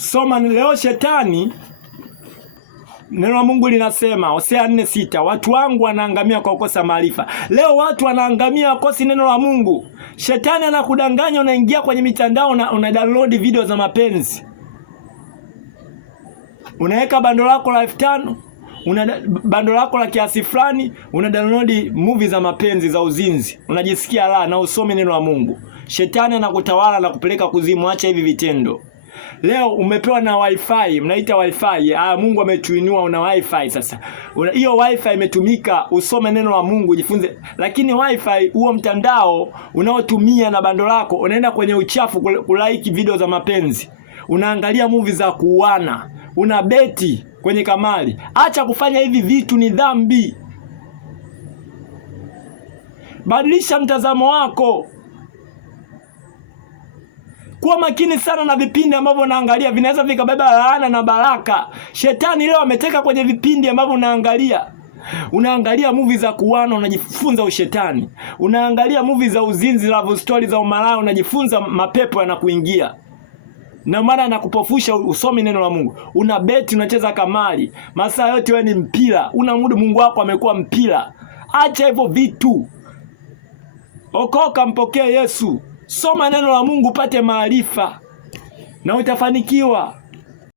Soma leo shetani. Neno la Mungu linasema Hosea 4:6, watu wangu wanaangamia kwa kukosa maarifa. Leo watu wanaangamia wakosi neno la Mungu. Shetani anakudanganya, unaingia kwenye mitandao una download video za mapenzi. Unaweka bando lako la 5000, una bando lako la kiasi fulani, una download movie za mapenzi za uzinzi. Unajisikia raha na usome neno la Mungu. Shetani anakutawala na kupeleka kuzimu. Acha hivi vitendo. Leo umepewa na wifi, mnaita wifi. Mungu ametuinua, una wifi sasa. Hiyo wifi imetumika usome neno la Mungu, jifunze. Lakini wifi huo mtandao unaotumia na bando lako, unaenda kwenye uchafu kulike video za mapenzi. Unaangalia movie za kuuana, una beti kwenye kamari. Acha kufanya hivi vitu, ni dhambi. Badilisha mtazamo wako. Kuwa makini sana na vipindi ambavyo unaangalia, vinaweza vikabeba laana na baraka. Shetani leo ameteka kwenye vipindi ambavyo unaangalia. Unaangalia movie za kuana, unajifunza ushetani. Unaangalia movie za uzinzi, love story za umalaya, unajifunza mapepo yanakuingia. Na maana anakupofusha usome neno la Mungu. Una beti, unacheza kamari. Masaa yote wewe ni mpira. Una muda, Mungu wako amekuwa mpira. Acha hivyo vitu. Okoka, mpokee Yesu. Soma neno la Mungu upate maarifa na utafanikiwa.